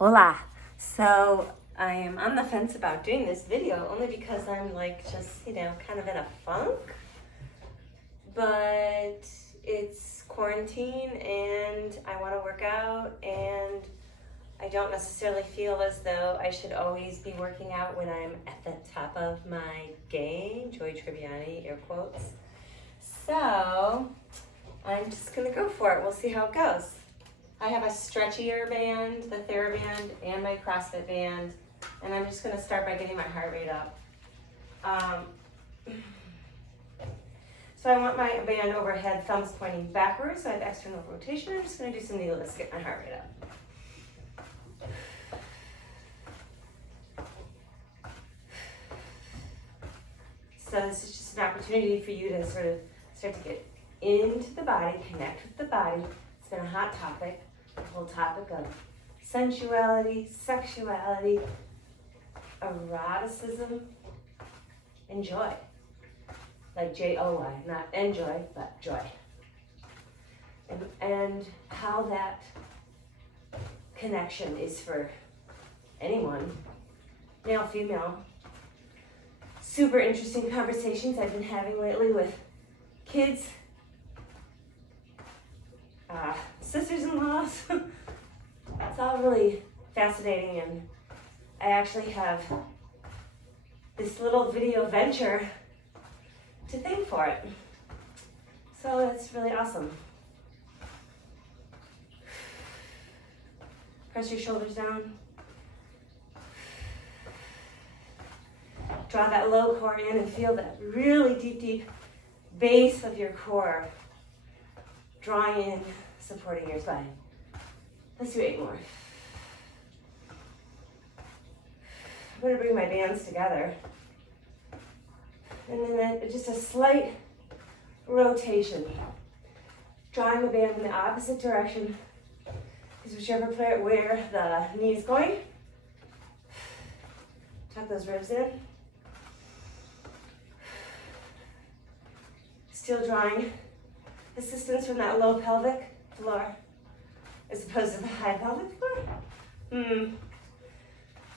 Hola. So I am on the fence about doing this video only because I'm like just, kind of in a funk. But it's quarantine and I want to work out and I don't necessarily feel as though I should always be working out when I'm at the top of my game. Joy Tribbiani, air quotes. So I'm just going to go for it. We'll see how it goes. I have a stretchier band, the TheraBand, and my CrossFit band, and I'm just going to start by getting my heart rate up. So I want my band overhead, thumbs pointing backwards, so I have external rotation. I'm just going to do some knee lifts to get my heart rate up. So this is just an opportunity for you to sort of start to get into the body, connect with the body. It's been a hot topic, the whole topic of sensuality, sexuality, eroticism, and joy. Like J-O-Y, not enjoy, but joy. And how that connection is for anyone, male, female. Super interesting conversations I've been having lately with kids, sisters-in-laws. It's all really fascinating, and I actually have this little video venture to thank for it. So that's really awesome. Press your shoulders down. Draw that low core in and feel that really deep, deep base of your core drawing in, supporting your spine. Let's do 8 more. I'm going to bring my bands together. And then just a slight rotation. Drawing the band in the opposite direction, because whichever where the knee is going, tuck those ribs in. Still drawing assistance from that low pelvic floor as opposed to the high pelvic floor.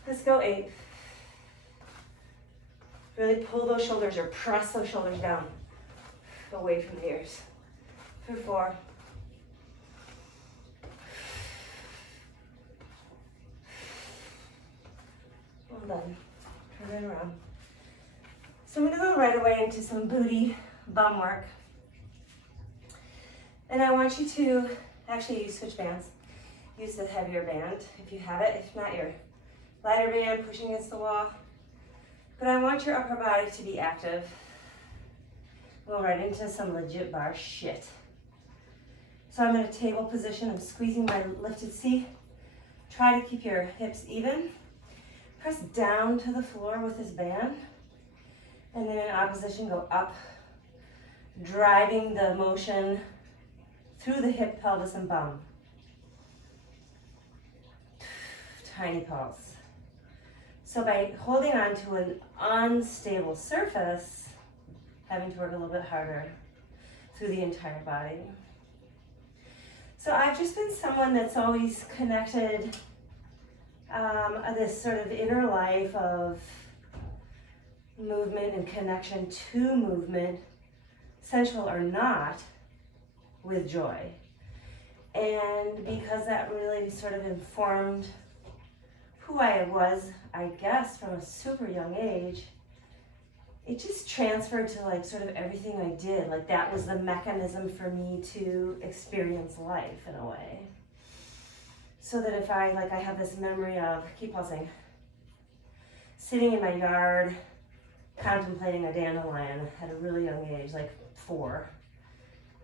Let's go 8. Really pull those shoulders or press those shoulders down away from the ears. For 4. Well done. Turn it around. So I'm going to go right away into some booty bum work. And I want you to actually switch bands. Use the heavier band if you have it. If not, your lighter band pushing against the wall. But I want your upper body to be active. Go right into some legit bar shit. So I'm in a table position. I'm squeezing my lifted C. Try to keep your hips even. Press down to the floor with this band. And then in opposition, go up, driving the motion through the hip, pelvis, and bum. Tiny pulse. So by holding on to an unstable surface, having to work a little bit harder through the entire body. So I've just been someone that's always connected this sort of inner life of movement and connection to movement, sensual or not, with joy. And because that really sort of informed who I was, I guess, from a super young age, it just transferred to like sort of everything I did. Like that was the mechanism for me to experience life in a way. So that if I have this memory of, keep pausing, sitting in my yard, contemplating a dandelion at a really young age, like 4,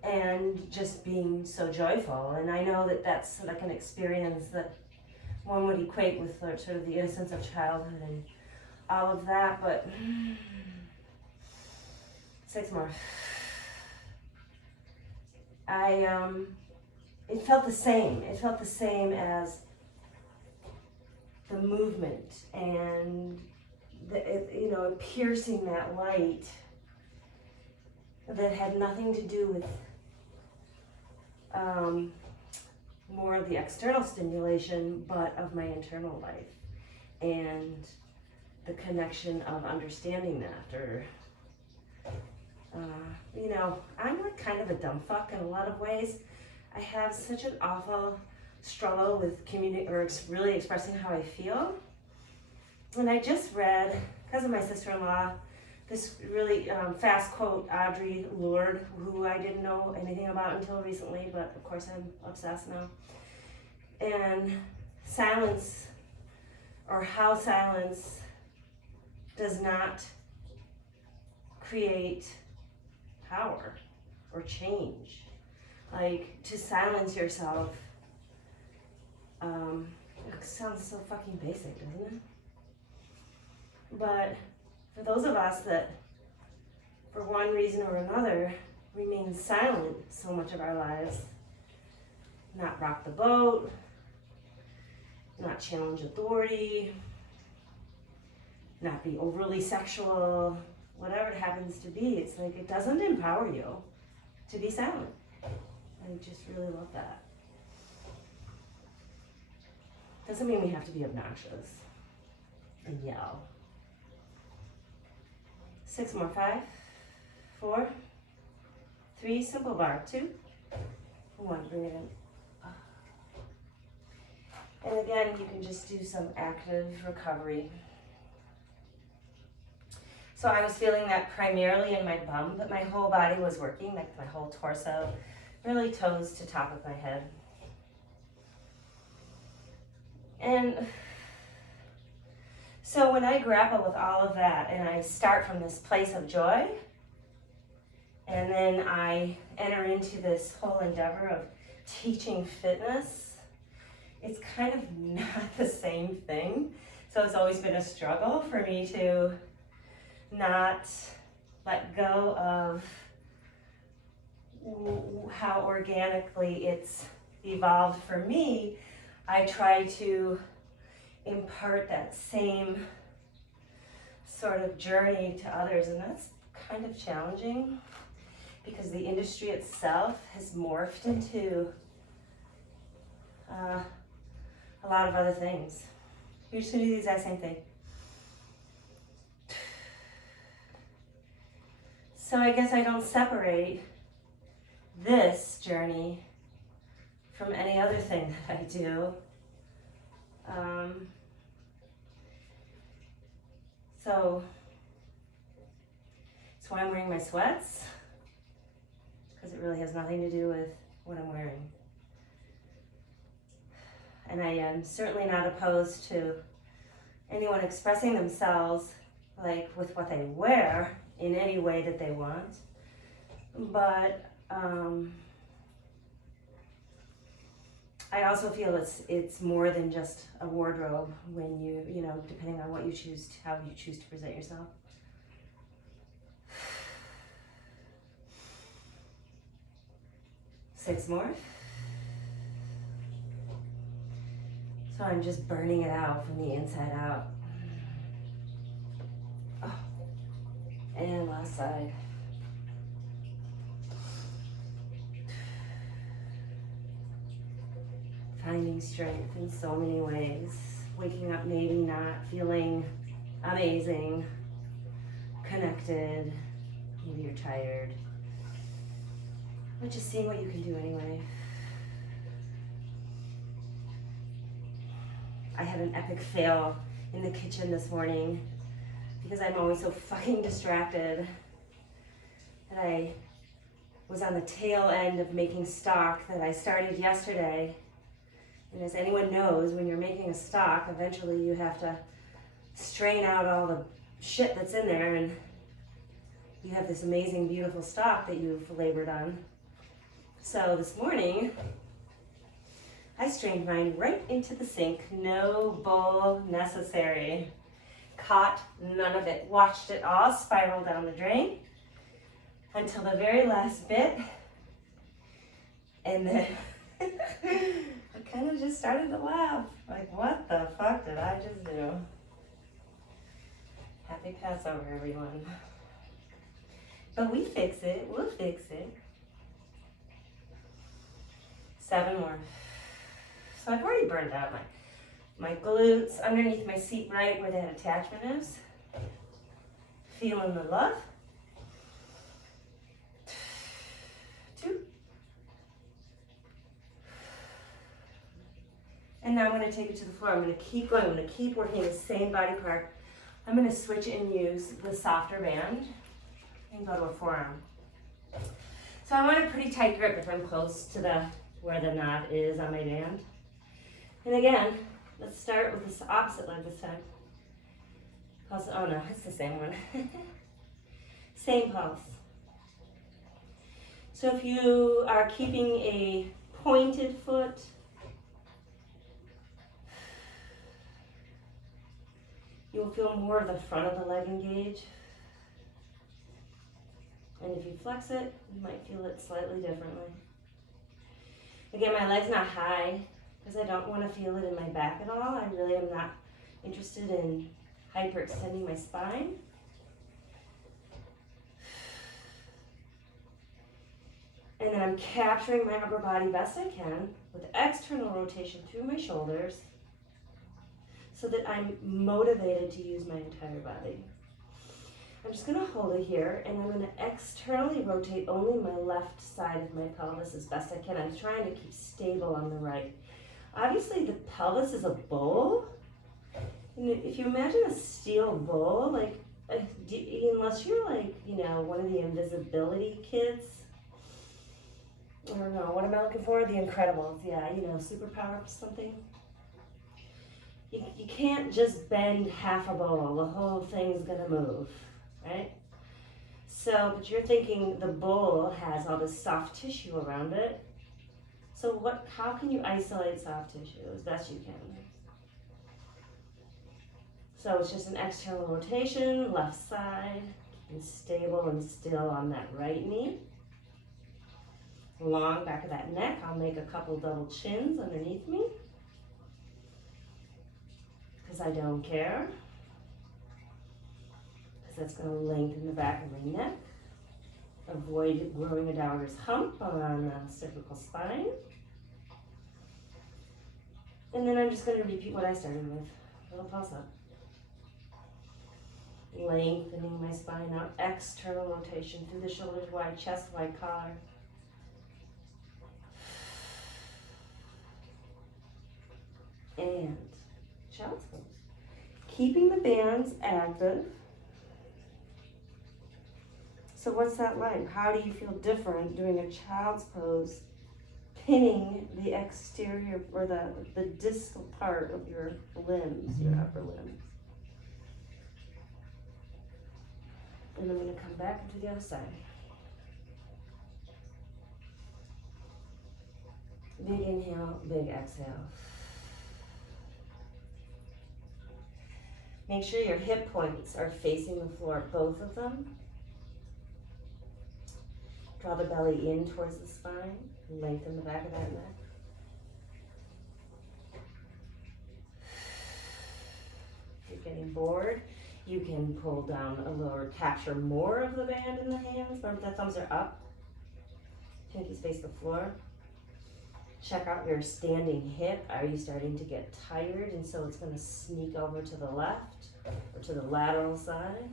and just being so joyful. And I know that that's like an experience that one would equate with sort of the innocence of childhood and all of that, but 6 more. It felt the same. It felt the same as the movement and piercing that light that had nothing to do with more of the external stimulation, but of my internal life and the connection of understanding that. Or, you know, I'm like kind of a dumb fuck in a lot of ways. I have such an awful struggle with really expressing how I feel. And I just read, because of my sister-in-law, this really fast quote, Audre Lorde, who I didn't know anything about until recently, but of course I'm obsessed now. And silence, or how silence does not create power or change. Like, to silence yourself, it sounds so fucking basic, doesn't it? But for those of us that, for one reason or another, remain silent so much of our lives, not rock the boat, not challenge authority, not be overly sexual, whatever it happens to be, it's like it doesn't empower you to be silent. I just really love that. Doesn't mean we have to be obnoxious and yell. 6 more, 5, 4, 3, simple bar, 2, 1, bring it in. And again, you can just do some active recovery. So I was feeling that primarily in my bum, but my whole body was working, like my whole torso, really toes to top of my head. And so when I grapple with all of that and I start from this place of joy, and then I enter into this whole endeavor of teaching fitness, it's kind of not the same thing. So it's always been a struggle for me to not let go of how organically it's evolved for me. I try to impart that same sort of journey to others, and that's kind of challenging because the industry itself has morphed into a lot of other things. You're just gonna do the exact same thing. So I guess I don't separate this journey from any other thing that I do. So that's why I'm wearing my sweats, because it really has nothing to do with what I'm wearing. And I am certainly not opposed to anyone expressing themselves like with what they wear in any way that they want. But I also feel it's more than just a wardrobe when you know, depending on what you choose, how you choose to present yourself. Six more. So I'm just burning it out from the inside out. Oh. And last side. Finding strength in so many ways. Waking up maybe not feeling amazing, connected, maybe you're tired. But just seeing what you can do anyway. I had an epic fail in the kitchen this morning because I'm always so fucking distracted. And I was on the tail end of making stock that I started yesterday. And as anyone knows, when you're making a stock, eventually you have to strain out all the shit that's in there, and you have this amazing, beautiful stock that you've labored on. So this morning, I strained mine right into the sink. No bowl necessary. Caught none of it. Watched it all spiral down the drain until the very last bit. And then I kind of just started to laugh. Like, what the fuck did I just do? Happy Passover, everyone. But we fix it. We'll fix it. 7 more. So I've already burned out my glutes underneath my seat right where that attachment is. Feeling the love. 2. And now I'm going to take it to the floor. I'm going to keep going. I'm going to keep working the same body part. I'm going to switch and use the softer band and go to a forearm. So I want a pretty tight grip if I'm close to where the knot is on my band. And again, let's start with this opposite leg this time. Pulse, oh no, it's the same one. Same pulse. So if you are keeping a pointed foot, you'll feel more of the front of the leg engage. And if you flex it, you might feel it slightly differently. Again, my leg's not high because I don't want to feel it in my back at all. I really am not interested in hyperextending my spine. And then I'm capturing my upper body best I can with external rotation through my shoulders so that I'm motivated to use my entire body. I'm just going to hold it here, and I'm going to externally rotate only my left side of my pelvis as best I can. I'm trying to keep stable on the right. Obviously, the pelvis is a bowl. And if you imagine a steel bowl, like, unless you're like, one of the invisibility kids, I don't know, what am I looking for? The Incredibles, yeah, superpower something. You can't just bend half a bowl, the whole thing's gonna move, right? So, but you're thinking the bowl has all this soft tissue around it. So how can you isolate soft tissue as best you can? So it's just an external rotation, left side, and stable and still on that right knee. Long back of that neck. I'll make a couple double chins underneath me because I don't care, because that's going to lengthen the back of my neck. Avoid growing a dowager's hump on the cervical spine. And then I'm just going to repeat what I started with. A little pulse up. Lengthening my spine out. External rotation through the shoulders, wide chest, wide collar. And child's pose. Keeping the bands active. So what's that like? How do you feel different doing a child's pose, pinning the exterior or the distal part of your limbs, your upper limbs? And I'm going to come back into the other side. Big inhale, big exhale. Make sure your hip points are facing the floor, both of them. Draw the belly in towards the spine. Lengthen the back of that neck. If you're getting bored, you can pull down a little or capture more of the band in the hands. Remember, the thumbs are up. Pinkies face the floor. Check out your standing hip. Are you starting to get tired? And so it's going to sneak over to the left or to the lateral side.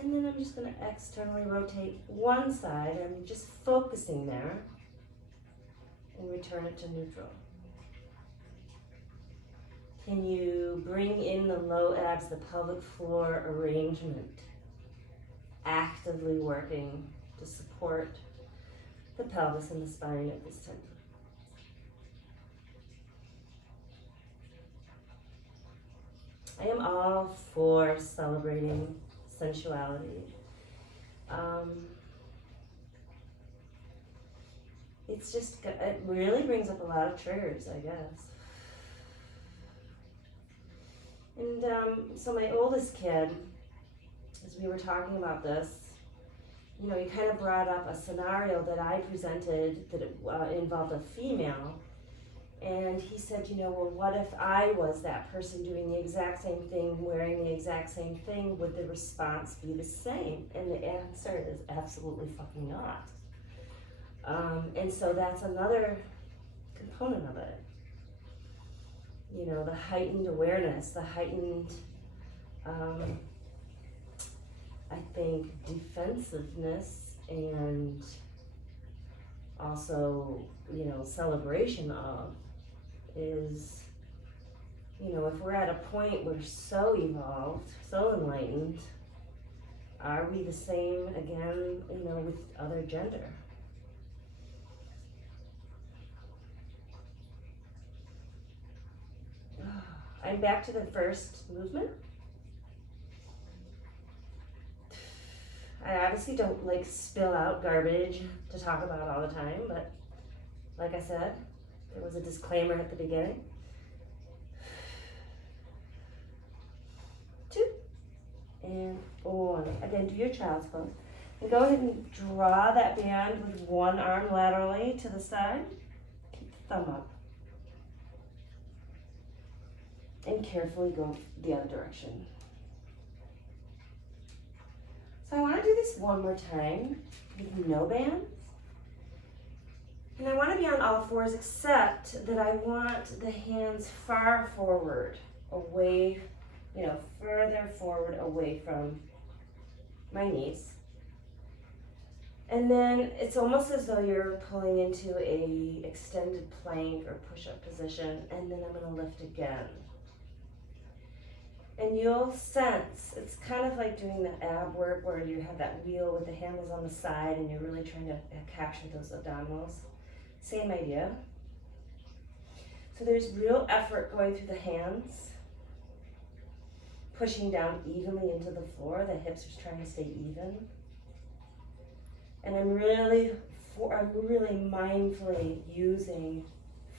And then I'm just going to externally rotate one side. I'm just focusing there and return it to neutral. Can you bring in the low abs, the pelvic floor arrangement? Actively working to support the pelvis and the spine at this time. I am all for celebrating sensuality. It really brings up a lot of triggers, I guess. And so my oldest kid, as we were talking about this, he kind of brought up a scenario that I presented that involved a female. And he said, well, what if I was that person doing the exact same thing, wearing the exact same thing? Would the response be the same? And the answer is absolutely fucking not. And so that's another component of it. You know, the heightened awareness, the heightened, I think, defensiveness, and also, you know, celebration of is, you know, if we're at a point we're so evolved, so enlightened, are we the same again, you know, with other gender? I'm back to the first movement. I obviously don't like spill out garbage to talk about all the time, but like I said, there was a disclaimer at the beginning. 2 and 1. Again, do your child's pose. And go ahead and draw that band with one arm laterally to the side. Keep the thumb up. And carefully go the other direction. So I want to do this one more time with no bands. And I want to be on all fours, except that I want the hands far forward, away, you know, further forward away from my knees. And then it's almost as though you're pulling into a extended plank or push-up position, and then I'm going to lift again. And you'll sense, it's kind of like doing the ab work where you have that wheel with the handles on the side and you're really trying to capture those abdominals. Same idea. So there's real effort going through the hands, pushing down evenly into the floor. The hips are trying to stay even. And I'm really mindfully using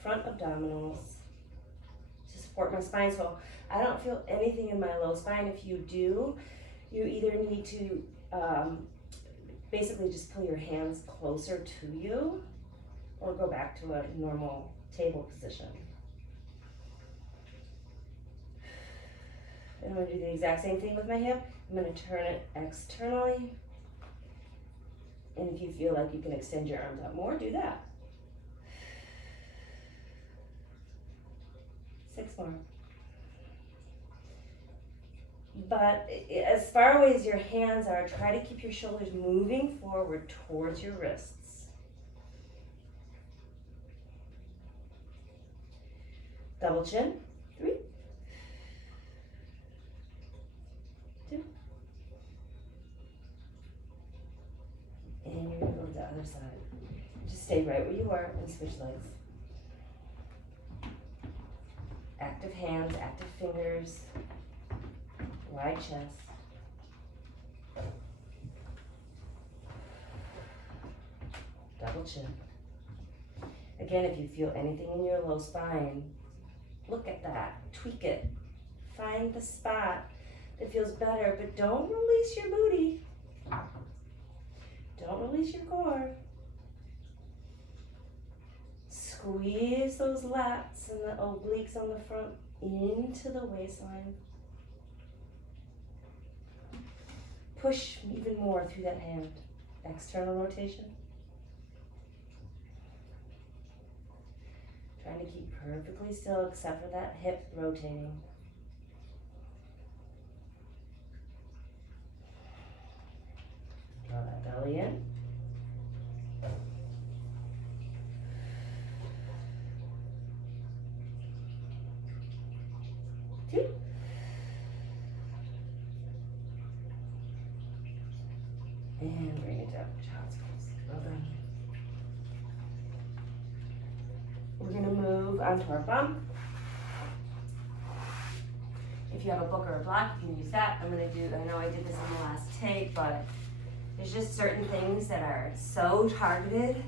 front abdominals to support my spine. So I don't feel anything in my low spine. If you do, you either need to basically just pull your hands closer to you or go back to a normal table position. And I'm going to do the exact same thing with my hip. I'm going to turn it externally. And if you feel like you can extend your arms out more, do that. 6 more. But as far away as your hands are, try to keep your shoulders moving forward towards your wrists. Double chin. 3, 2. And you're going to go to the other side. Just stay right where you are and switch legs. Active hands, active fingers. Wide chest. Double chin. Again, if you feel anything in your low spine, look at that, tweak it. Find the spot that feels better, but don't release your booty. Don't release your core. Squeeze those lats and the obliques on the front into the waistline. Push even more through that hand. External rotation. Trying to keep perfectly still except for that hip rotating. Draw that belly in. Two. And bring it down, child's pose. Well done. We're going to move onto our bum. If you have a book or a block, you can use that. I'm going to do, I know I did this in the last take, but there's just certain things that are so targeted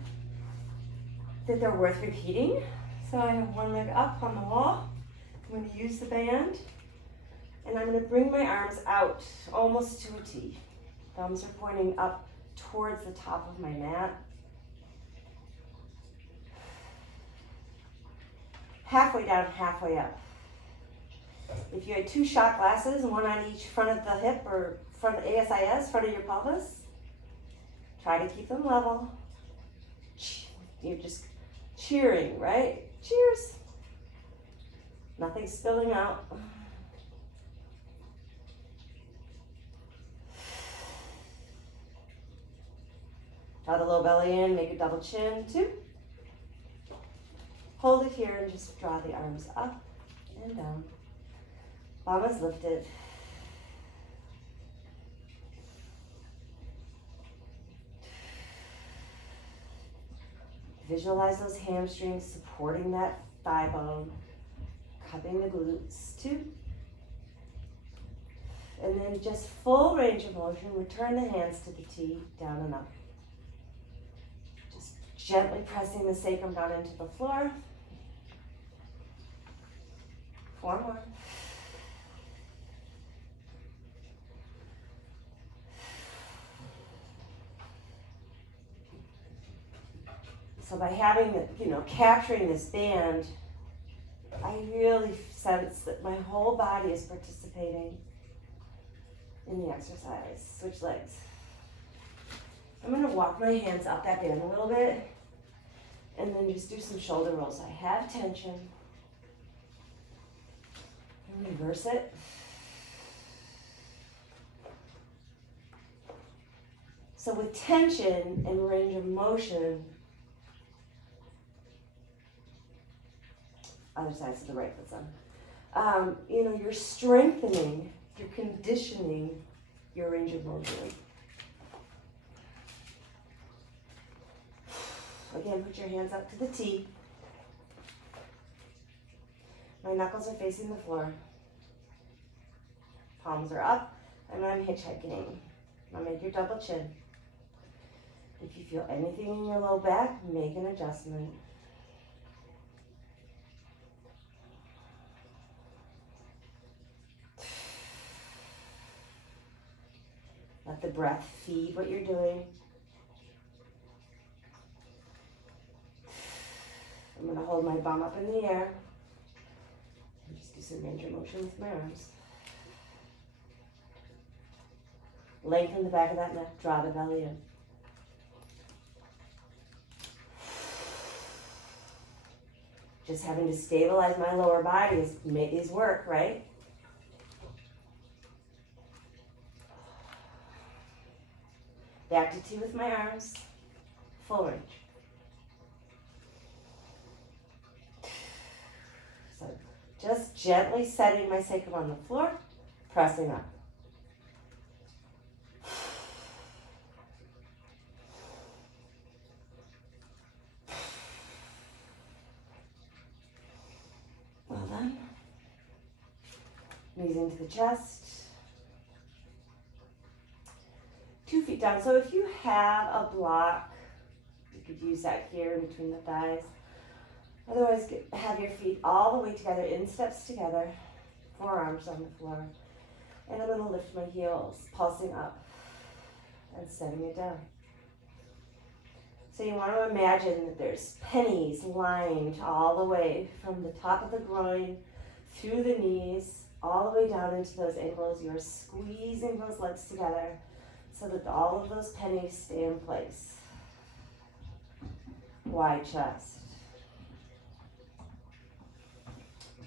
that they're worth repeating. So I have one leg up on the wall. I'm going to use the band, and I'm going to bring my arms out almost to a T. Thumbs are pointing up towards the top of my mat. Halfway down, halfway up. If you had 2 shot glasses, one on each front of the hip or front of ASIS, front of your pelvis, try to keep them level. you're just cheering, right? Cheers. Nothing spilling out. Draw the low belly in, make a double chin, 2. Hold it here and just draw the arms up and down. Bum is lifted. Visualize those hamstrings supporting that thigh bone, cupping the glutes, 2. And then just full range of motion, return the hands to the T, down and up. Just gently pressing the sacrum down into the floor. 4 more. So by having the, capturing this band, I really sense that my whole body is participating in the exercise. Switch legs. I'm going to walk my hands up that band a little bit and then just do some shoulder rolls. I have tension. And reverse it. So with tension and range of motion, other side, so the right foot's on. You're strengthening, you're conditioning your range of motion. Again, put your hands up to the T. My knuckles are facing the floor. Palms are up, and I'm hitchhiking. Now make your double chin. If you feel anything in your low back, make an adjustment. Let the breath feed what you're doing. I'm going to hold my bum up in the air and just do some range of motion with my arms. Lengthen the back of that neck, draw the belly in. Just having to stabilize my lower body is work, right? Back to T with my arms, full range. So just gently setting my sacrum on the floor, pressing up. Well done. Knees into the chest. 2 feet down. So if you have a block, you could use that here in between the thighs. Otherwise, have your feet all the way together, in steps together, forearms on the floor. And I'm going to lift my heels, pulsing up and setting it down. So you want to imagine that there's pennies lined all the way from the top of the groin, through the knees, all the way down into those ankles. You are squeezing those legs together so that all of those pennies stay in place. Wide chest.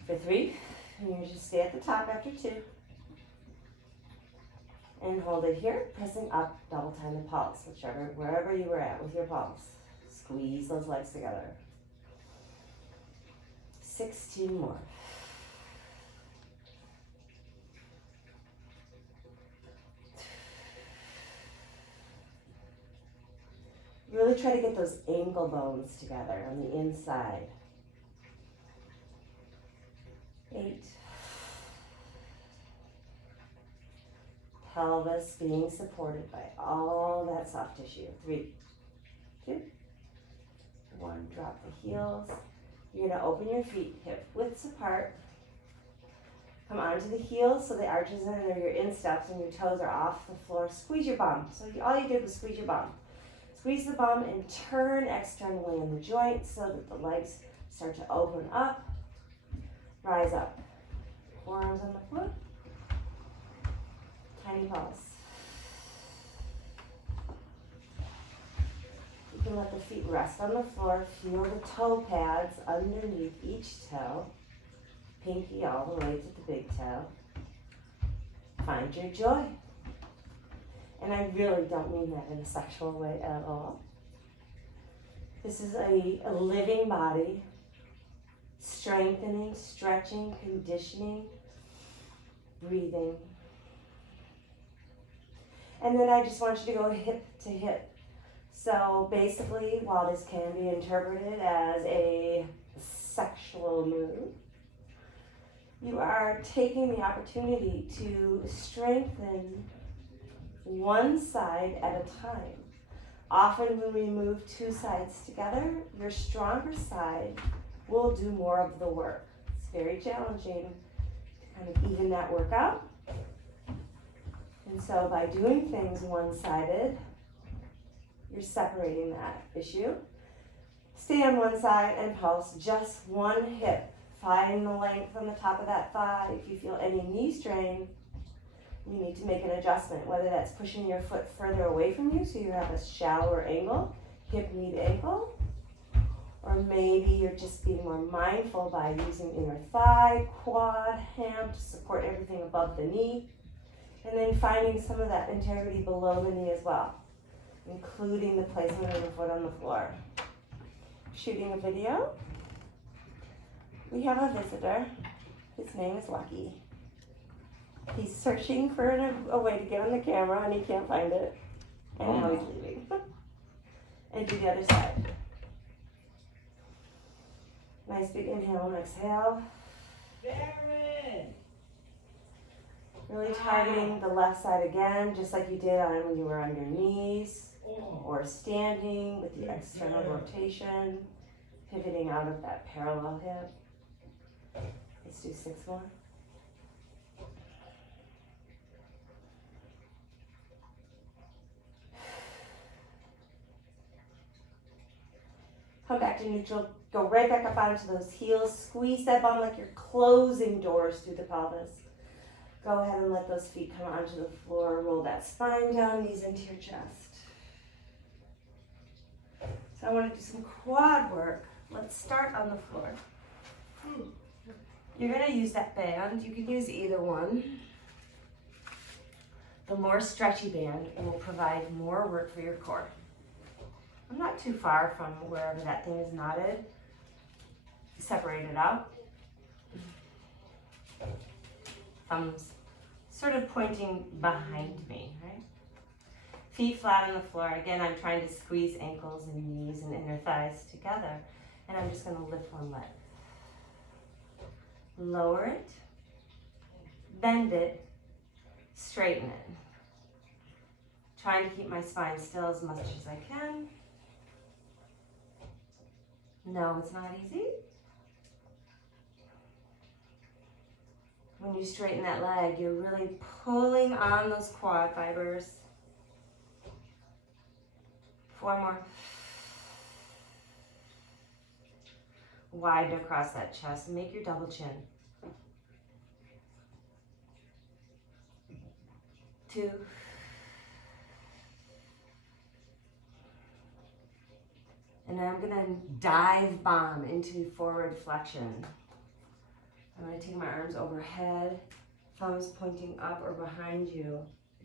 For 3, and you just stay at the top after 2. And hold it here, pressing up, double time the pulse, wherever you were at with your pulse. Squeeze those legs together. 16 more. Really try to get those ankle bones together on the inside. 8. Pelvis being supported by all that soft tissue. 3, 2, 1. Drop the heels. You're going to open your feet hip widths apart. Come onto the heels so the arches in and your insteps and your toes are off the floor. Squeeze your bum. So all you did was squeeze your bum. Squeeze the bum and turn externally in the joint so that the legs start to open up. Rise up. Forearms on the floor. Tiny pulse. You can let the feet rest on the floor. Feel the toe pads underneath each toe. Pinky all the way to the big toe. Find your joy. And I really don't mean that in a sexual way at all. This is a living body, strengthening, stretching, conditioning, breathing. And then I just want you to go hip to hip. So basically, while this can be interpreted as a sexual move, you are taking the opportunity to strengthen one side at a time. Often when we move two sides together, your stronger side will do more of the work. It's very challenging to kind of even that work out. And so by doing things one-sided, you're separating that issue. Stay on one side and pulse just one hip. Find the length on the top of that thigh. If you feel any knee strain, you need to make an adjustment, whether that's pushing your foot further away from you so you have a shallower angle, hip, knee to ankle, or maybe you're just being more mindful by using inner thigh, quad, ham to support everything above the knee, and then finding some of that integrity below the knee as well, including the placement of the foot on the floor. Shooting a video. We have a visitor. His name is Lucky. He's searching for a way to get on the camera and he can't find it. And now he's leaving. And do the other side. Nice big inhale and exhale. Darren! Really targeting the left side again, just like you did on when you were on your knees or standing with the external rotation, pivoting out of that parallel hip. Let's do 6 more. Come back to neutral. Go right back up onto those heels. Squeeze that bum like you're closing doors through the pelvis. Go ahead and let those feet come onto the floor. Roll that spine down, knees into your chest. So I want to do some quad work. Let's start on the floor. You're going to use that band. You can use either one. The more stretchy band will provide more work for your core. I'm not too far from wherever that thing is knotted. Separate it out. Thumbs sort of pointing behind me, right? Feet flat on the floor. Again, I'm trying to squeeze ankles and knees and inner thighs together. And I'm just going to lift one leg. Lower it. Bend it. Straighten it. Trying to keep my spine still as much as I can. No, it's not easy. When you straighten that leg, you're really pulling on those quad fibers. 4 more. Widen across that chest. Make your double chin. 2. And I'm going to dive bomb into forward flexion. I'm going to take my arms overhead, thumbs pointing up or behind you.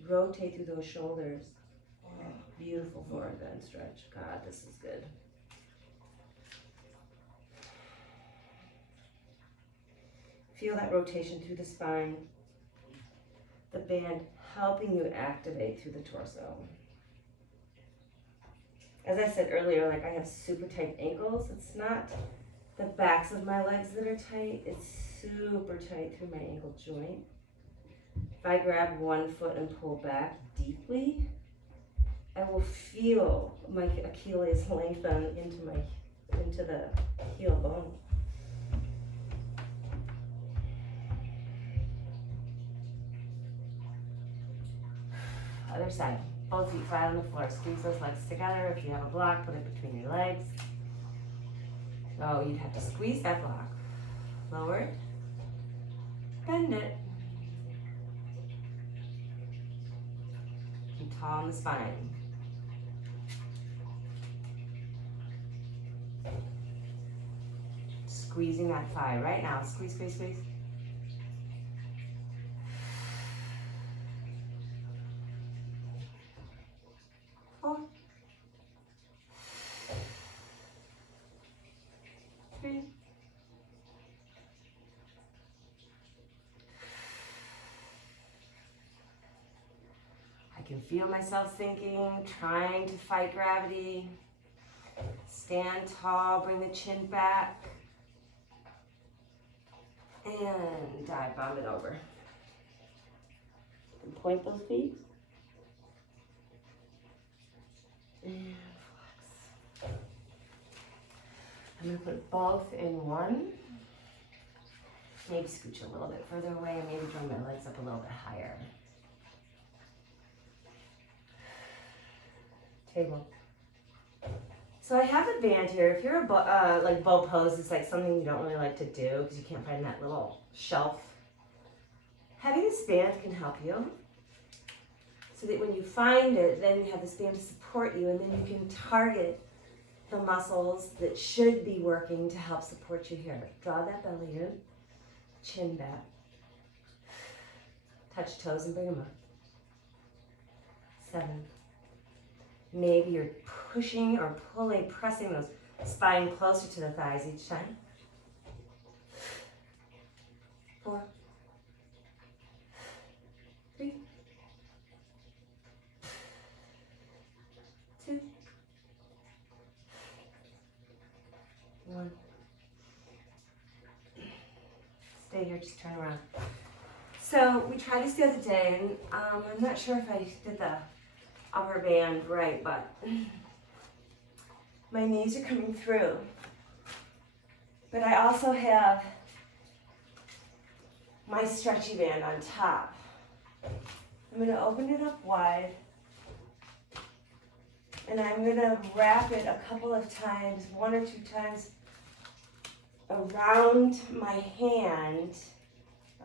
Rotate through those shoulders. Beautiful forward bend stretch. God, this is good. Feel that rotation through the spine. The band helping you activate through the torso. As I said earlier, like I have super tight ankles. It's not the backs of my legs that are tight. It's super tight through my ankle joint. If I grab one foot and pull back deeply, I will feel my Achilles lengthen into the heel bone. Other side. Both feet flat on the floor. Squeeze those legs together. If you have a block, put it between your legs. So you'd have to squeeze that block. Lower it. Bend it. Keep tall on the spine. Squeezing that thigh right now. Squeeze, squeeze, squeeze. 4, 3, 2. I can feel myself sinking, trying to fight gravity. Stand tall, bring the chin back. And dive bomb it over. And point those feet. And flex. I'm going to put both in one. Maybe scooch a little bit further away and maybe bring my legs up a little bit higher. Table. So I have a band here. If you're like bow pose, it's like something you don't really like to do because you can't find that little shelf. Having this band can help you so that when you find it, then you have this band to support you, and then you can target the muscles that should be working to help support you here. Draw that belly in, chin back, touch toes and bring them up. 7. Maybe you're pushing or pulling, pressing those spine closer to the thighs each time. 4, 3, 2, 1. Stay here, just turn around. So we tried this the other day, and I'm not sure if I did the upper band right, but my knees are coming through. But I also have my stretchy band on top. I'm going to open it up wide, and I'm going to wrap it a couple of times, 1 or 2 times around my hand,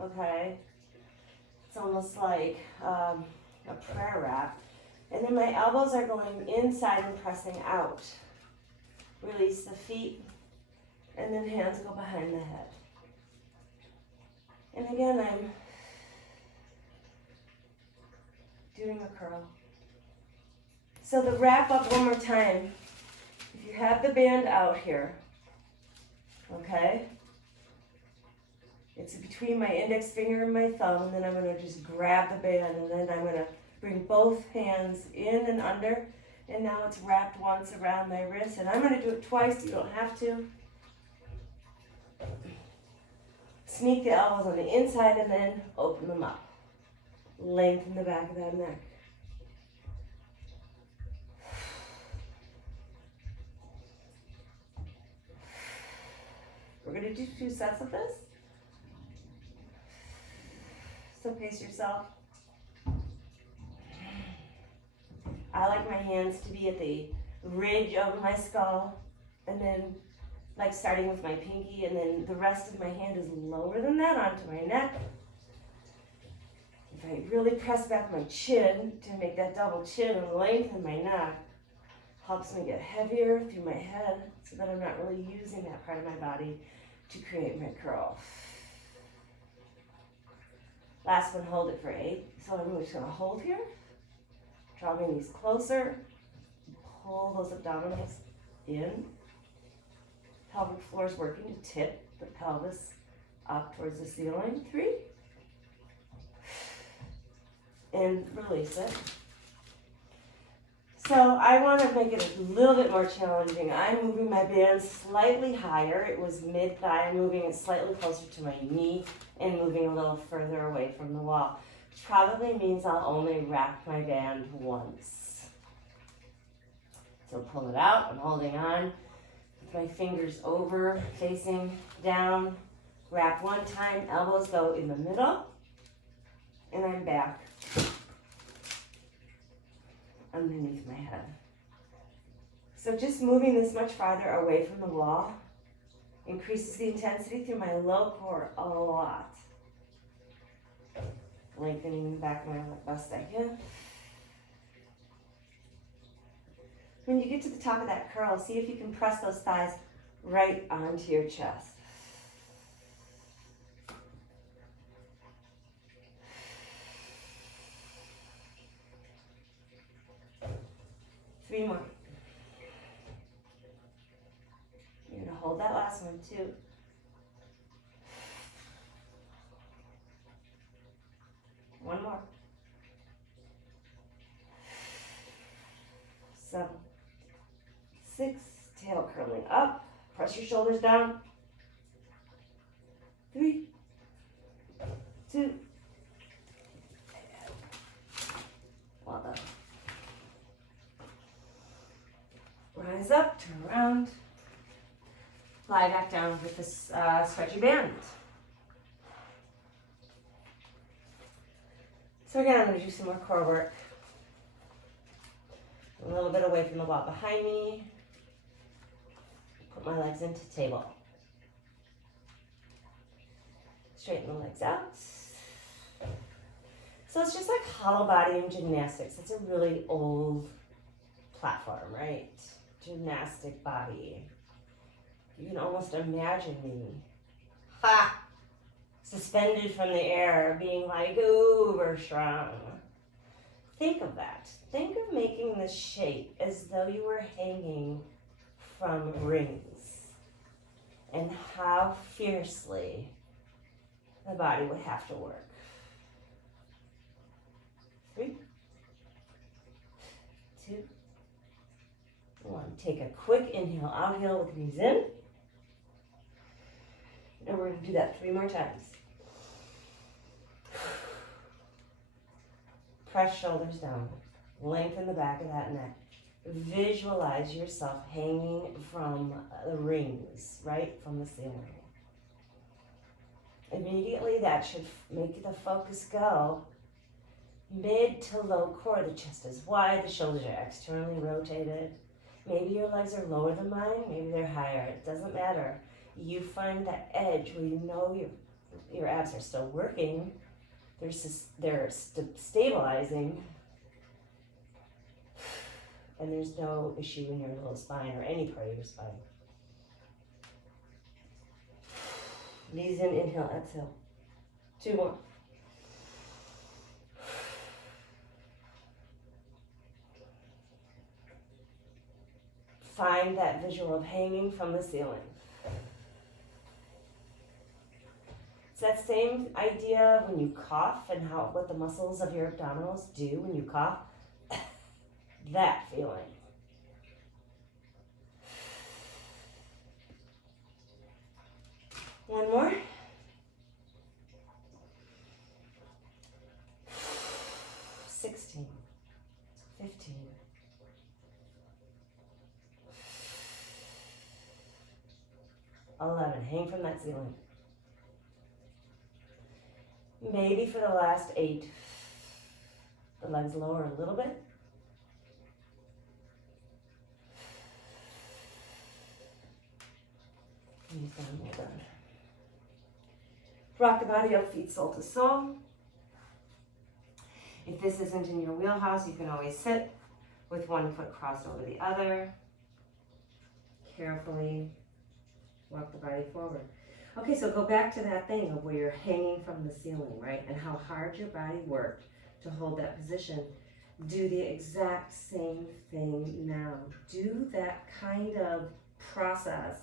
okay? It's almost like a prayer wrap. And then my elbows are going inside and pressing out. Release the feet, and then hands go behind the head. And again, I'm doing a curl. So the wrap up one more time. If you have the band out here, okay? It's between my index finger and my thumb, and then I'm going to just grab the band, and then I'm going to bring both hands in and under, and now it's wrapped once around my wrist, and I'm going to do it twice. You don't have to. Sneak the elbows on the inside and then open them up. Lengthen the back of that neck. We're going to do 2 sets of this. So pace yourself. I like my hands to be at the ridge of my skull, and then like starting with my pinky, and then the rest of my hand is lower than that onto my neck. If I really press back my chin to make that double chin and lengthen my neck, helps me get heavier through my head so that I'm not really using that part of my body to create my curl. Last one, hold it for 8. So I'm just gonna hold here, draw my knees closer, pull those abdominals in. Pelvic floor is working to tip the pelvis up towards the ceiling. 3. And release it. So I want to make it a little bit more challenging. I'm moving my band slightly higher. It was mid-thigh, moving it slightly closer to my knee and moving a little further away from the wall, which probably means I'll only wrap my band once. So pull it out, I'm holding on. With my fingers over, facing down. Wrap one time, elbows go in the middle, and I'm back underneath my head. So just moving this much farther away from the wall increases the intensity through my low core a lot. Lengthening the back of my leg best I can. When you get to the top of that curl, see if you can press those thighs right onto your chest. 3 more. You're gonna hold that last one too. 1 more. 7, 6, tail curling up. Press your shoulders down. 3, 2. Well done. Rise up, turn around. Lie back down with this stretchy band. So again, I'm going to do some more core work. A little bit away from the wall behind me. Put my legs into table. Straighten the legs out. So it's just like hollow body and gymnastics. It's a really old platform, right? Gymnastic body. You can almost imagine me, suspended from the air, being like uber strong. Think of that. Think of making this shape as though you were hanging from rings, and how fiercely the body would have to work. 3, 2, 1. Take a quick inhale, out heel with knees in. And we're going to do that 3 more times. Press shoulders down. Lengthen the back of that neck. Visualize yourself hanging from the rings, right from the ceiling. Immediately that should make the focus go mid to low core. The chest is wide, the shoulders are externally rotated. Maybe your legs are lower than mine, maybe they're higher. It doesn't matter. You find that edge where you know your abs are still working. They're stabilizing. And there's no issue in your little spine or any part of your spine. Knees in, inhale, exhale. 2 more. Find that visual of hanging from the ceiling. It's that same idea of when you cough and what the muscles of your abdominals do when you cough. That feeling. One more. 16, 15. 11. Hang from that ceiling. Maybe for the last 8, the legs lower a little bit. Knees down, well done. Rock the body up, feet sole to sole. If this isn't in your wheelhouse, you can always sit with one foot crossed over the other. Carefully walk the body forward. Okay, so go back to that thing of where you're hanging from the ceiling, right? And how hard your body worked to hold that position. Do the exact same thing now. Do that kind of process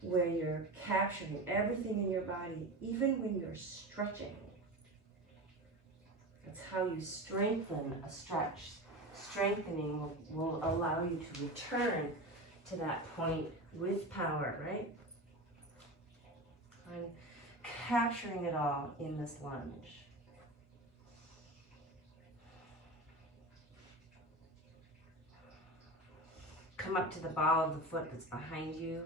where you're capturing everything in your body, even when you're stretching. That's how you strengthen a stretch. Strengthening will allow you to return to that point with power, right? I'm capturing it all in this lunge. Come up to the ball of the foot that's behind you.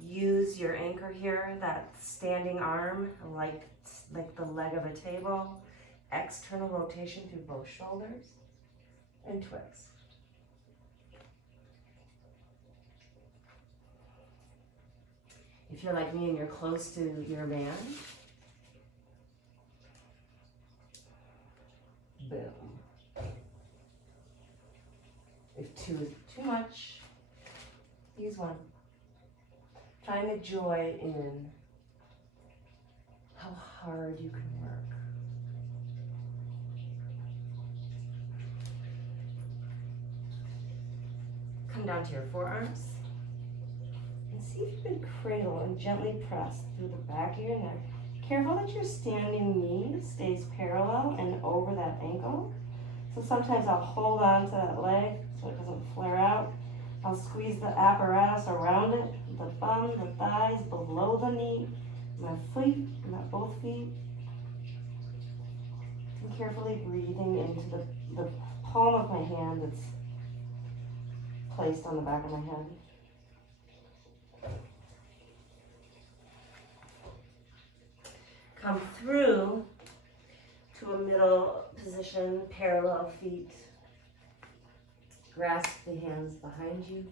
Use your anchor here, that standing arm, like the leg of a table. External rotation through both shoulders and twist. If you're like me and you're close to your band, boom. If 2 is too much, use 1. Find the joy in how hard you can work. Come down to your forearms. And see if you can cradle and gently press through the back of your neck. Careful that your standing knee stays parallel and over that ankle. So sometimes I'll hold on to that leg so it doesn't flare out. I'll squeeze the apparatus around it, the bum, the thighs, below the knee, my feet, both feet. And carefully breathing into the palm of my hand that's placed on the back of my head. Come through to a middle position, parallel feet. Grasp the hands behind you.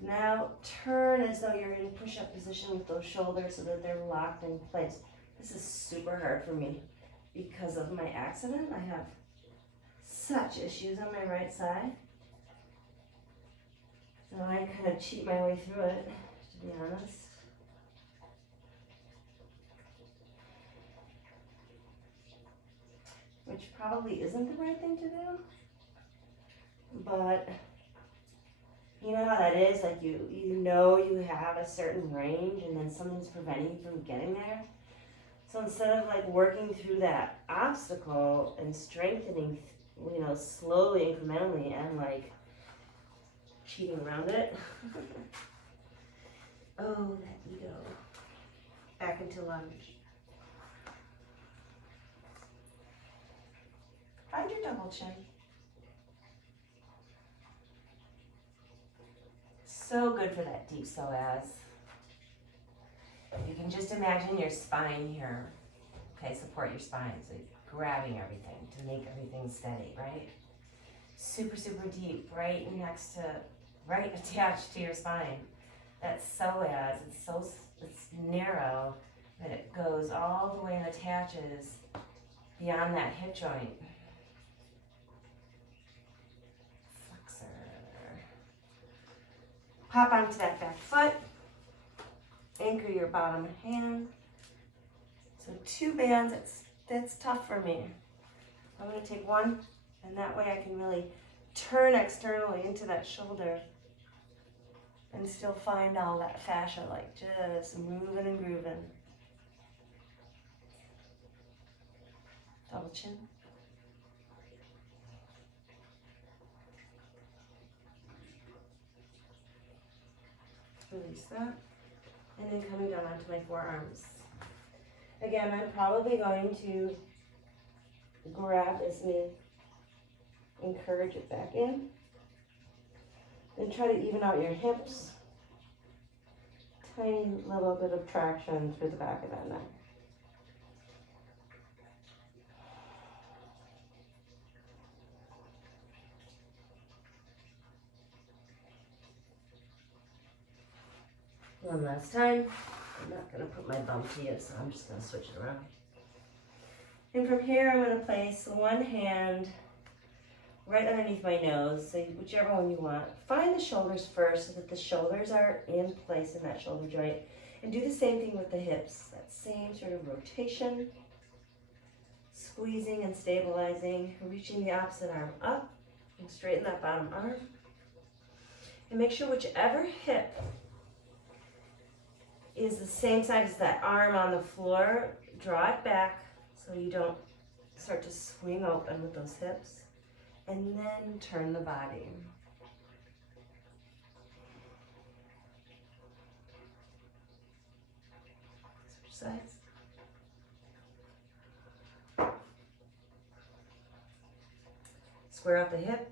Now turn as though you're in push-up position with those shoulders so that they're locked in place. This is super hard for me because of my accident. I have such issues on my right side. So I kind of cheat my way through it, to be honest. Which probably isn't the right thing to do. But you know how that is, like you know you have a certain range and then something's preventing you from getting there. So instead of like working through that obstacle and strengthening, slowly, incrementally, and like cheating around it. Oh, that ego. Back into lunge. Find your double chin. So good for that deep psoas. You can just imagine your spine here. Okay, support your spine. So you're grabbing everything to make everything steady, right? Super, super deep, right attached to your spine. That psoas, it's narrow, but it goes all the way and attaches beyond that hip joint. Hop onto that back foot, anchor your bottom hand. So 2 bands, that's tough for me. I'm gonna take one, and that way I can really turn externally into that shoulder and still find all that fascia, like just moving and grooving. Double chin. Release that. And then coming down onto my forearms. Again, I'm probably going to grab this knee, encourage it back in, and try to even out your hips. Tiny little bit of traction through the back of that neck. One last time. I'm not going to put my bum to you, so I'm just going to switch it around. And from here, I'm going to place one hand right underneath my nose, so whichever one you want. Find the shoulders first so that the shoulders are in place in that shoulder joint. And do the same thing with the hips. That same sort of rotation, squeezing and stabilizing, reaching the opposite arm up, and straighten that bottom arm. And make sure whichever hip is the same side as that arm on the floor, draw it back so you don't start to swing open with those hips, and then turn the body. Switch sides. Square out the hip.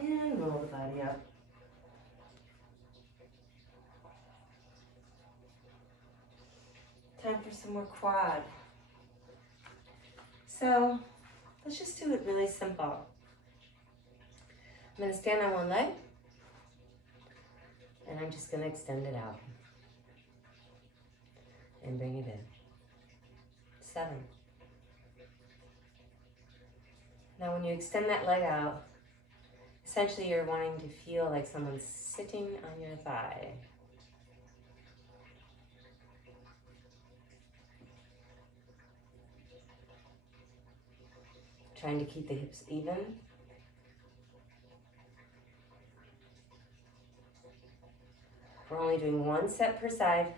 And roll the body up. Time for some more quad. So let's just do it really simple. I'm going to stand on one leg, and I'm just going to extend it out and bring it in. 7, Now when you extend that leg out, essentially you're wanting to feel like someone's sitting on your thigh. Trying to keep the hips even. We're only doing one set per side.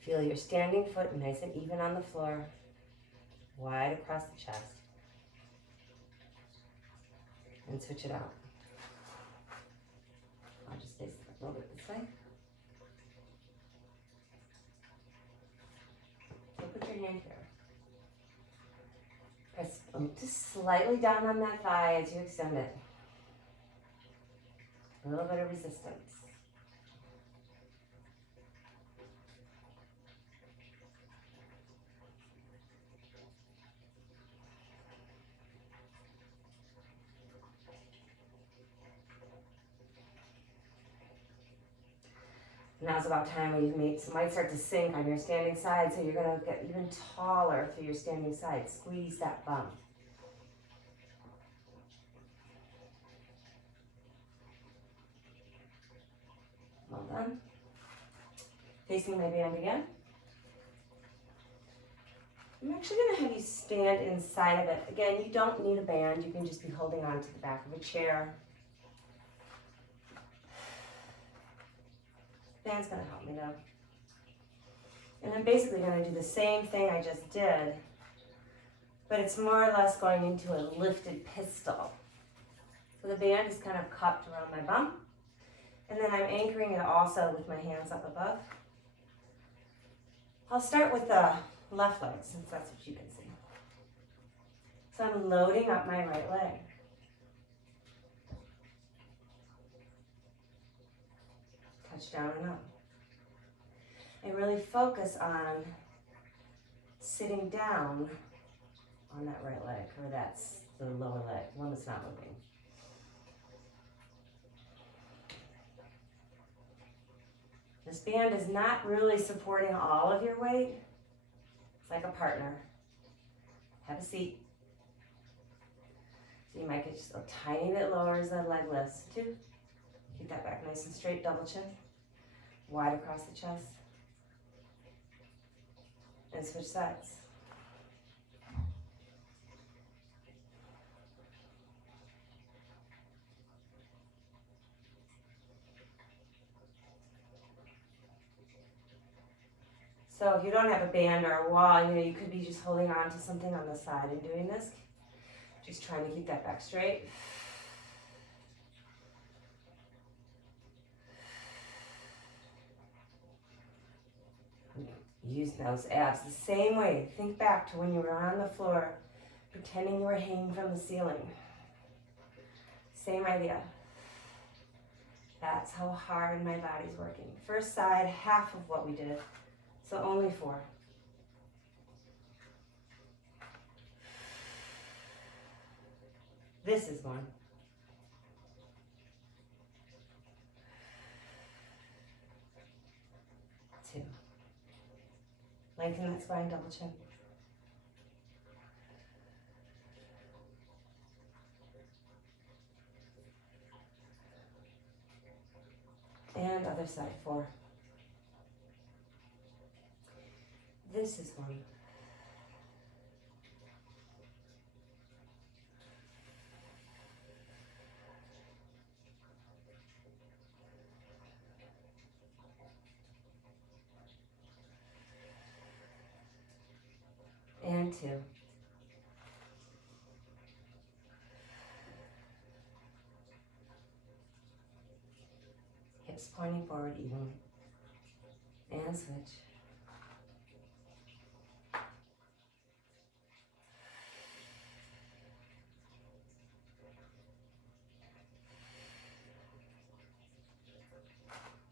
Feel your standing foot nice and even on the floor, wide across the chest. And switch it out. I'll just face a little bit this way. So put your hand here. Press just slightly down on that thigh as you extend it. A little bit of resistance. Now's about time when you might start to sink on your standing side, so you're going to get even taller through your standing side. Squeeze that bum. Well done. Facing my band again. I'm actually going to have you stand inside of it. Again, you don't need a band. You can just be holding on to the back of a chair. Band's going to help me though. And I'm basically going to do the same thing I just did, but it's more or less going into a lifted pistol. So the band is kind of cupped around my bum, and then I'm anchoring it also with my hands up above. I'll start with the left leg since that's what you can see. So I'm loading up my right leg. Touch down and up. I really focus on sitting down on that right leg, or that's the lower leg, one that's not moving. This band is not really supporting all of your weight. It's like a partner. Have a seat. So you might get just a tiny bit lower as the leg lifts. 2. Keep that back nice and straight, double chin. Wide across the chest. And switch sides. So if you don't have a band or a wall, you could be just holding on to something on the side and doing this. Just trying to keep that back straight. Use those abs the same way. Think back to when you were on the floor, pretending you were hanging from the ceiling. Same idea. That's how hard my body's working. First side, half of what we did. So only 4. This is 1. Two. Lengthen that spine, double chin. And other side, 4. This is 1. And 2. Hips pointing forward evenly. And switch.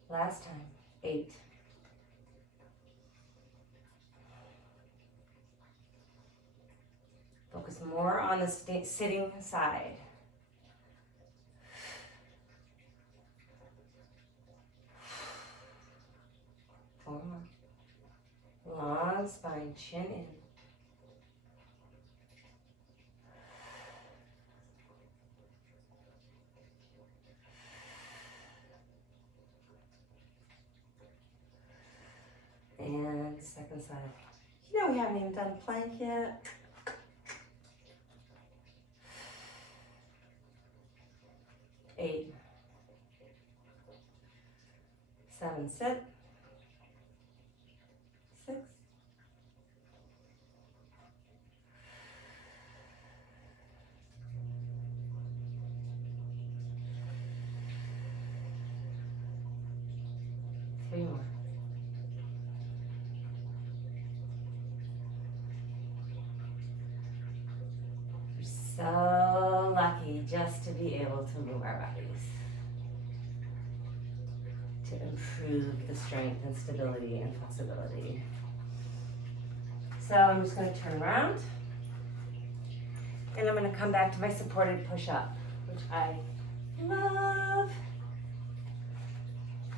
Last time, 8. Focus more on the sitting side. 4 more. Long spine, chin in. side. You know we haven't even done plank yet. 8, 7, sit. 6, 3 more. We're so lucky just to be able to move our bodies, to improve the strength and stability and flexibility. So I'm just going to turn around and I'm going to come back to my supported push-up, which I love.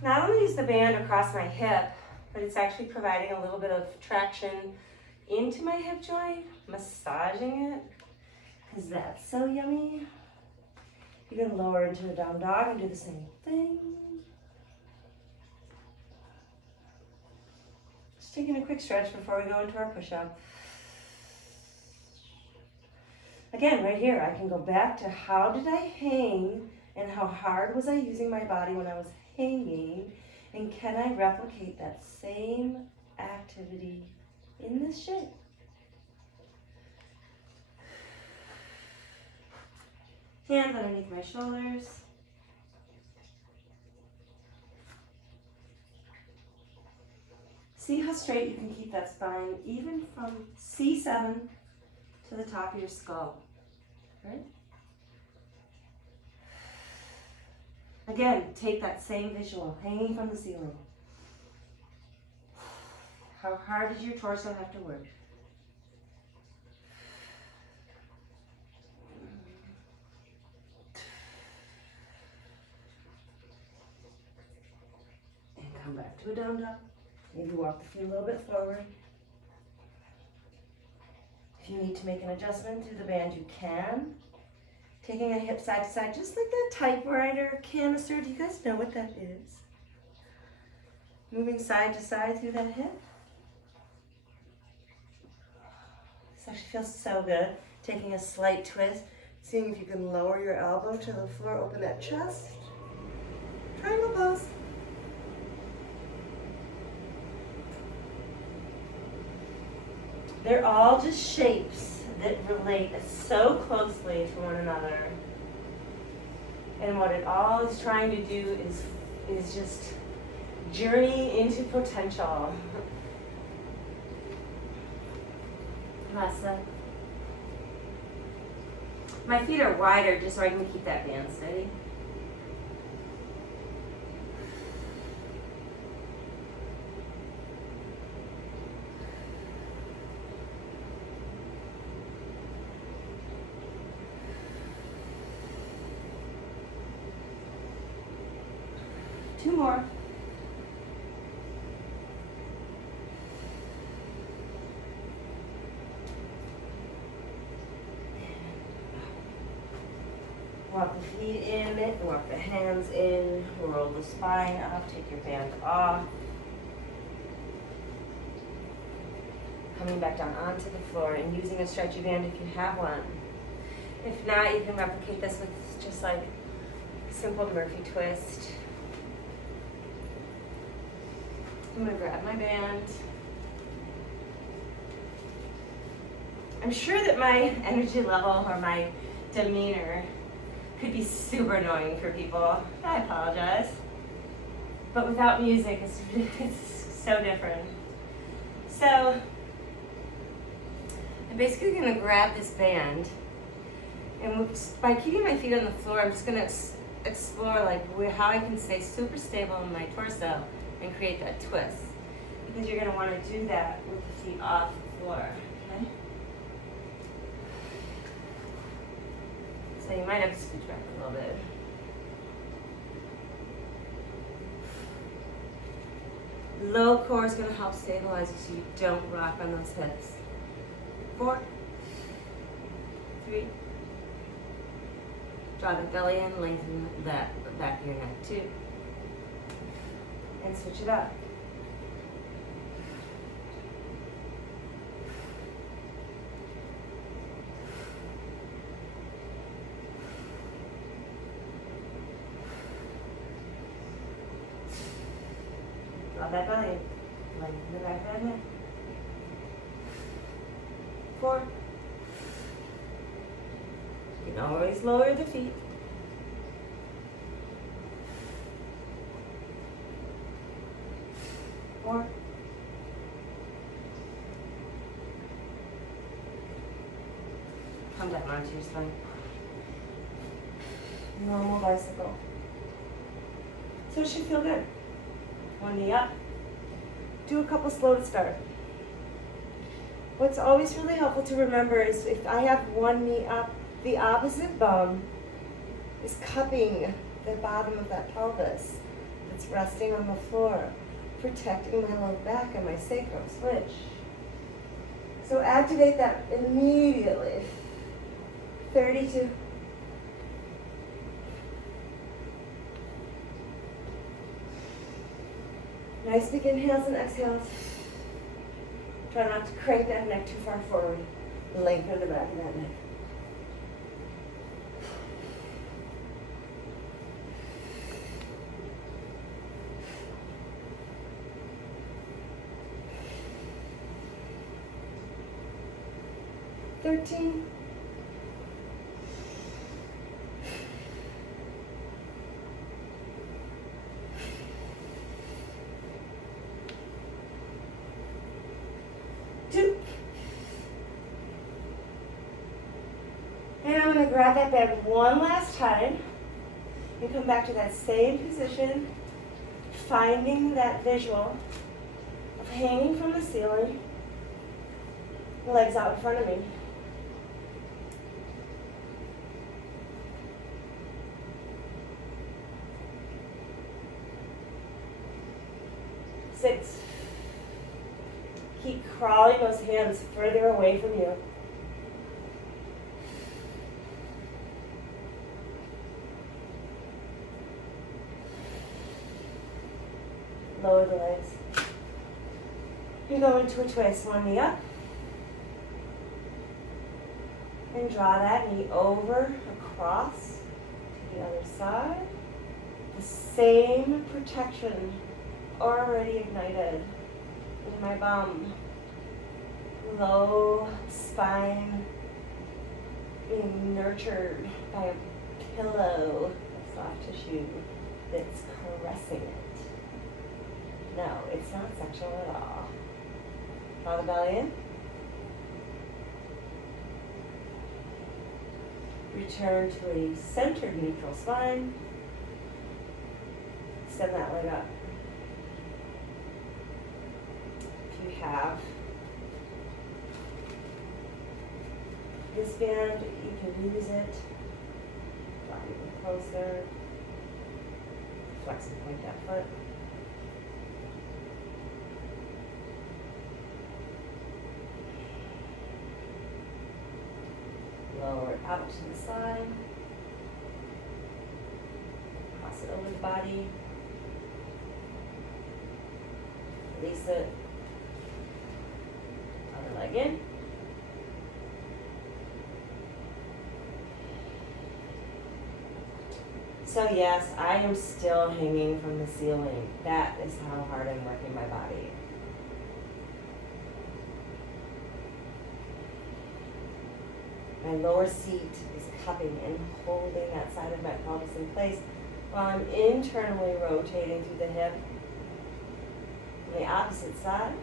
Now I'm going to use the band across my hip, but it's actually providing a little bit of traction into my hip joint, massaging it, because that's so yummy. You can lower into a down dog and do the same thing. Just taking a quick stretch before we go into our push-up. Again, right here, I can go back to how did I hang and how hard was I using my body when I was hanging, and can I replicate that same activity in this shape? Hands underneath my shoulders. See how straight you can keep that spine, even from C7 to the top of your skull, right? Again, take that same visual, hanging from the ceiling. How hard does your torso have to work? And come back to a down dog. Maybe walk the feet a little bit forward. If you need to make an adjustment through the band, you can. Taking a hip side to side, just like that typewriter canister. Do you guys know what that is? Moving side to side through that hip. This actually feels so good. Taking a slight twist, seeing if you can lower your elbow to the floor, open that chest. Triangle pose. They're all just shapes that relate so closely to one another. And what it all is trying to do is just journey into potential. Last side. My feet are wider just so I can keep that band steady. Two more. Walk the feet in, walk the hands in, roll the spine up, take your band off. Coming back down onto the floor and using a stretchy band if you have one. If not, you can replicate this with just like a simple Murphy twist. I'm gonna grab my band. I'm sure that my energy level or my demeanor could be super annoying for people. I apologize. But without music, it's so different. So, I'm basically gonna grab this band, and by keeping my feet on the floor, I'm just gonna explore like how I can stay super stable in my torso and create that twist. Because you're gonna wanna do that with the feet off the floor, okay? So you might have to scooch back a little bit. Low core is gonna help stabilize you so you don't rock on those hips. 4, 3, draw the belly in, lengthen that back of your neck, 2, and switch it up. Draw that belly in. Lengthen the back of that neck. 4. You can always lower the feet. 4. Come down onto your spine. Normal bicycle. So it should feel good. One knee up. Do a couple slow to start. What's always really helpful to remember is if I have one knee up, the opposite bum is cupping the bottom of that pelvis. It's resting on the floor, protecting my low back and my sacrum. Switch. So activate that immediately. 32. Nice big inhales and exhales. Try not to crank that neck too far forward. Lengthen the back of that neck. Thirteen. 2. And I'm going to grab that bag one last time and come back to that same position, finding that visual of hanging from the ceiling, legs out in front of me. Six. Keep crawling those hands further away from you. Lower the legs. You're going to a twist. One knee up. And draw that knee over, across to the other side. The same protection already ignited in my bum. Low spine being nurtured by a pillow of soft tissue that's caressing it. No, it's not sexual at all. Draw the belly in. Return to a centered neutral spine. Extend that leg up. If you have this band, you can use it. Draw even closer. Flex and point that foot. Lower it out to the side. Cross it over the body. Release it. Other leg in. So yes, I am still hanging from the ceiling. That is how hard I'm working my body. My lower seat is cupping and holding that side of my pelvis in place while I'm internally rotating through the hip. On the opposite side.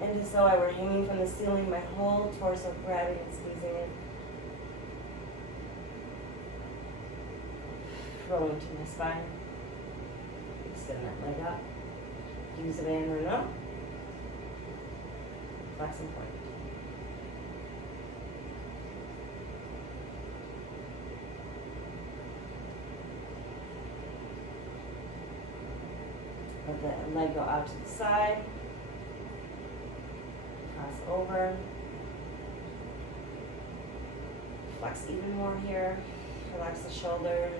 And as though I were hanging from the ceiling, my whole torso grabbing and squeezing it. Roll into my spine. Extend that leg up. Use a band or no. Flex and point. Let the leg go out to the side. Cross over. Flex even more here. Relax the shoulders.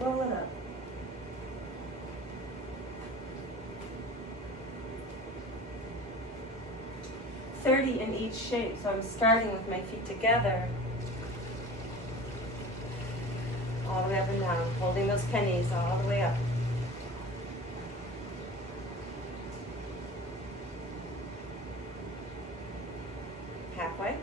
Roll it up. $30 in each shape, so I'm starting with my feet together. all the way up and down, holding those pennies all the way up. Halfway.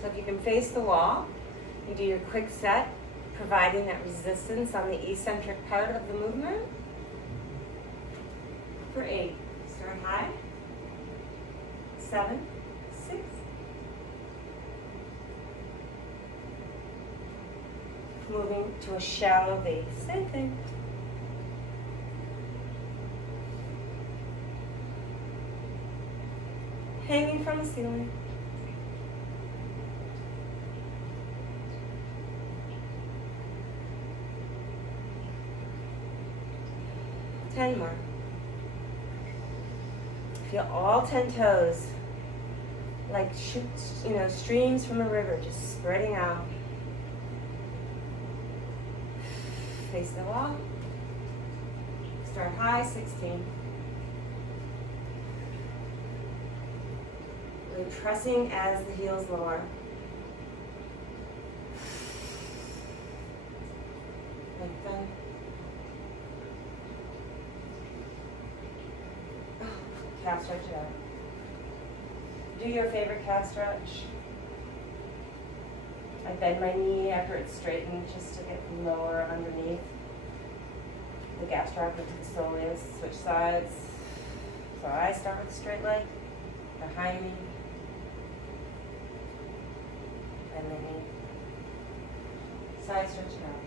So if you can face the wall, you do your quick set, providing that resistance on the eccentric part of the movement. For 8, start high. 7, 6. Moving to a shallow V, same thing. Hanging from the ceiling. Ten more. Feel all 10 toes like streams from a river, just spreading out. Face the wall. Start high, 16. Really pressing as the heels lower. Lengthen. Calf stretch it out. Do your favorite calf stretch. I bend my knee after it's straightened just to get lower underneath. The gap strap into the soleus, switch sides. So I start with a straight leg, behind me, bend my knee. Side stretch it out.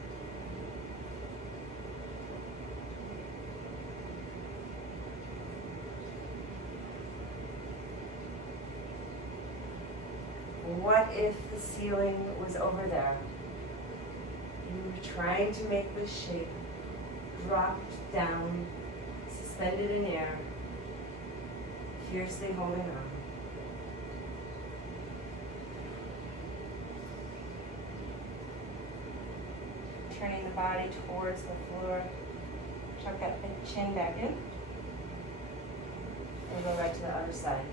What if the ceiling was over there? You were trying to make this shape, dropped down, suspended in air, fiercely holding on. Turning the body towards the floor, chuck that chin back in, and go right to the other side.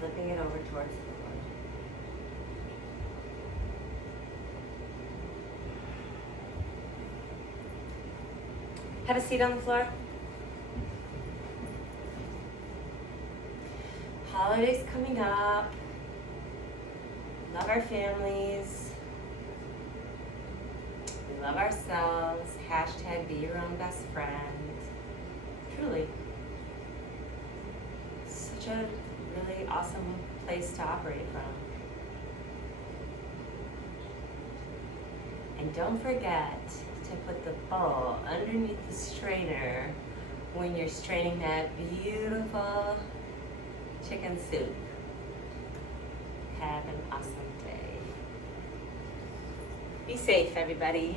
Flipping it over towards the floor. Have a seat on the floor. Holidays coming up. Love our families. We love ourselves. Hashtag be your own best friend. Truly. Such a really awesome place to operate from. And don't forget to put the bowl underneath the strainer when you're straining that beautiful chicken soup. Have an awesome day. Be safe, everybody.